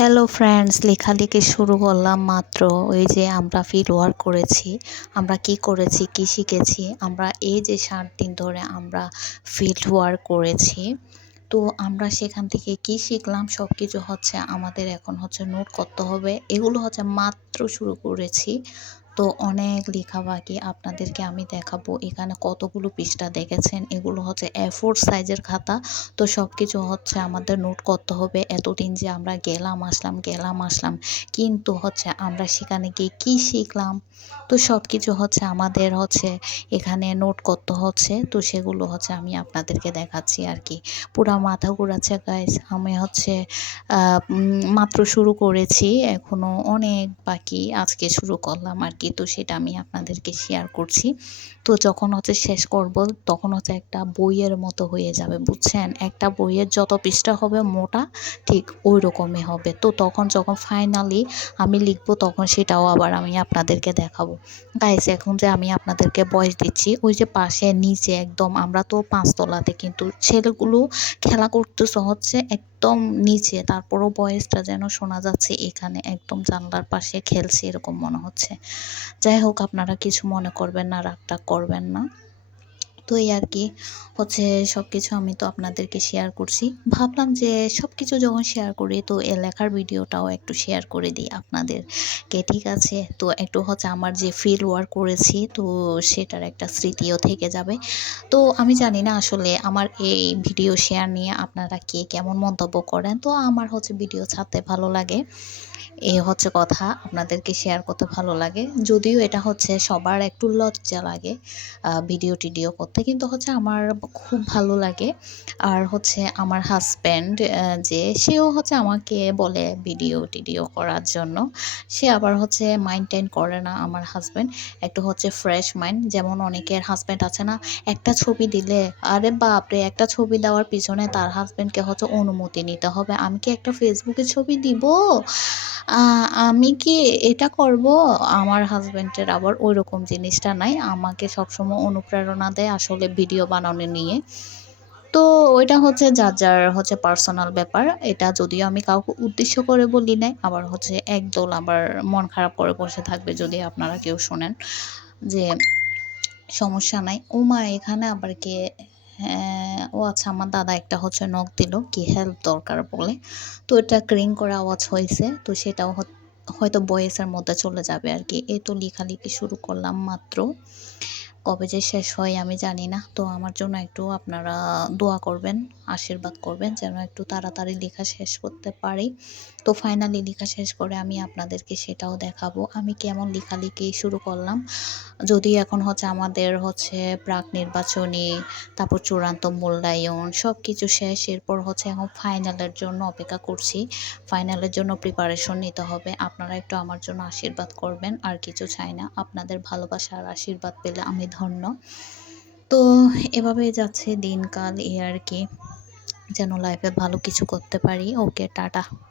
Hello friends লেখালেখি শুরু করলাম মাত্র। ওই যে আমরা ফিল্ড ওয়ার্ক করেছি, আমরা কি করেছি, কি শিখেছি, আমরা এই যে সাত দিন ধরে আমরা ফিল্ড ওয়ার্ক করেছি, তো আমরা সেখান থেকে কি শিখলাম সব কিছু হচ্ছে আমাদের এখন হচ্ছে নোট করতে হবে। এগুলো হচ্ছে মাত্র শুরু করেছি। তো অনেক লেখা বাকি আপনাদেরকে আমি দেখাবো। এখানে কতগুলো পৃষ্ঠা দেখেছেন? এগুলো হচ্ছে এ ফোর সাইজের খাতা। তো সব কিছু হচ্ছে আমাদের নোট করতে হবে। এতদিন যে আমরা গেলাম, আসলাম গেলাম, আসলাম, কিন্তু হচ্ছে আমরা সেখানে গিয়ে কী শিখলাম? তো সব কিছু হচ্ছে আমাদের হচ্ছে এখানে নোট করতে হচ্ছে। তো সেগুলো হচ্ছে আমি আপনাদেরকে দেখাচ্ছি আর কি। পুরা মাথা ঘুরাচ্ছে গাইস আমি হচ্ছে মাত্র শুরু করেছি। এখনও অনেক বাকি। আজকে শুরু করলাম আর কি তো সেটা আমি আপনাদেরকে শেয়ার করছি। তো যখন হচ্ছে শেষ করব, তখন হচ্ছে একটা বইয়ের মতো হয়ে যাবে, বুঝছেন? একটা বইয়ের যত পৃষ্ঠা হবে মোটা, ঠিক ওই রকমই হবে। তো তখন যখন ফাইনালি আমি লিখব, তখন সেটাও আবার আমি আপনাদেরকে দেখাবো। গাইস এখন যে আমি আপনাদেরকে বয়স দিচ্ছি, ওই যে পাশে, নিচে, একদম আমরা তো পাঁচতলাতে, কিন্তু ছেলেগুলো খেলা করতেছে হচ্ছে একদম নিচে, তারপরও ভয়েসটা যেন শোনা যাচ্ছে এখানে একদম জানলার পাশে খেলছে এরকম মনে হচ্ছে। যাই হোক, আপনারা কিছু মনে করবেন না রাগটা করবেন না। তো এই আর কি হচ্ছে সব কিছু আমি তো আপনাদেরকে শেয়ার করছি। ভাবলাম যে সব কিছু যখন শেয়ার করি তো এ লেখার ভিডিওটাও একটু শেয়ার করে দিই আপনাদেরকে, ঠিক আছে? তো একটু হচ্ছে আমার যে ফিল্ড ওয়ার্ক করেছি তো সেটার একটা স্মৃতিও থেকে যাবে। তো আমি জানি না আসলে আমার এই ভিডিও শেয়ার নিয়ে আপনারা কে কেমন মন্তব্য করেন? তো আমার হচ্ছে ভিডিও ছাড়তে ভালো লাগে। এ হচ্ছে কথা, আপনাদেরকে শেয়ার করতে ভালো লাগে। যদিও এটা হচ্ছে সবার একটু লজ্জা লাগে ভিডিও টিডিও করতে। কিন্তু হচ্ছে আমার খুব ভালো লাগে। আর হচ্ছে আমার হাজব্যান্ড যে সেও হচ্ছে আমাকে বলে ভিডিও টিডিও করার জন্য। সে আবার হচ্ছে মাইন্ড টাইন করে না আমার হাজব্যান্ড একটু হচ্ছে ফ্রেশ মাইন্ড যেমন অনেকের হাজব্যান্ড আছে না, একটা ছবি দিলে, আরে বাপরে, একটা ছবি দেওয়ার পিছনে তার হাজব্যান্ডকে হচ্ছে অনুমতি নিতে হবে। আমি কি একটা ফেসবুকে ছবি দিব? আমি কি এটা করব? আমার হাজব্যান্ডের আবার ওই রকম জিনিসটা নাই। আমাকে সবসময় অনুপ্রেরণা দেয়। আসলে ভিডিও বানানো নিয়ে। তো ওইটা হচ্ছে যার যার হচ্ছে পার্সোনাল ব্যাপার। এটা যদিও আমি কাউকে উদ্দেশ্য করে বলি নাই, আবার হচ্ছে একদল আবার মন খারাপ করে বসে থাকবে যদি আপনারা কেউ শোনেন যে সমস্যা নাই। ও মা, এখানে আবার কে? হ্যাঁ ও আচ্ছা আমার দাদা একটা হচ্ছে নখ দিল, কি হেল্প দরকার বলে। তো এটা ক্রিং করে আওয়াজ হয়েছে, তো সেটাও হয়তো বয়েসের মধ্যে চলে যাবে আর কি। এই তো লেখালেখি শুরু করলাম মাত্র। কবে যে শেষ হয় আমি জানি না। তো আমার জন্য একটু আপনারা দোয়া করবেন, আশীর্বাদ করবেন যেন একটু তাড়াতাড়ি লেখা শেষ করতে পারি। তো ফাইনালি লেখা শেষ করে আমি আপনাদেরকে সেটাও দেখাবো। আমি কেমন লেখালেখি শুরু করলাম যদি এখন হচ্ছে আমাদের হচ্ছে প্রাক নির্বাচনী, তারপর চূড়ান্ত মূল্যায়ন সব কিছু শেষ, এরপর হচ্ছে এখন ফাইনালের জন্য অপেক্ষা করছি। ফাইনালের জন্য প্রিপারেশন নিতে হবে। আপনারা একটু আমার জন্য আশীর্বাদ করবেন, আর কিছু চাই না। আপনাদের ভালোবাসা আর আশীর্বাদ পেলে আমি ধন্য। তো এভাবেই যাচ্ছে দিনকাল, এ আর কি। যেন লাইফে ভালো কিছু করতে পারি। Okay, tata.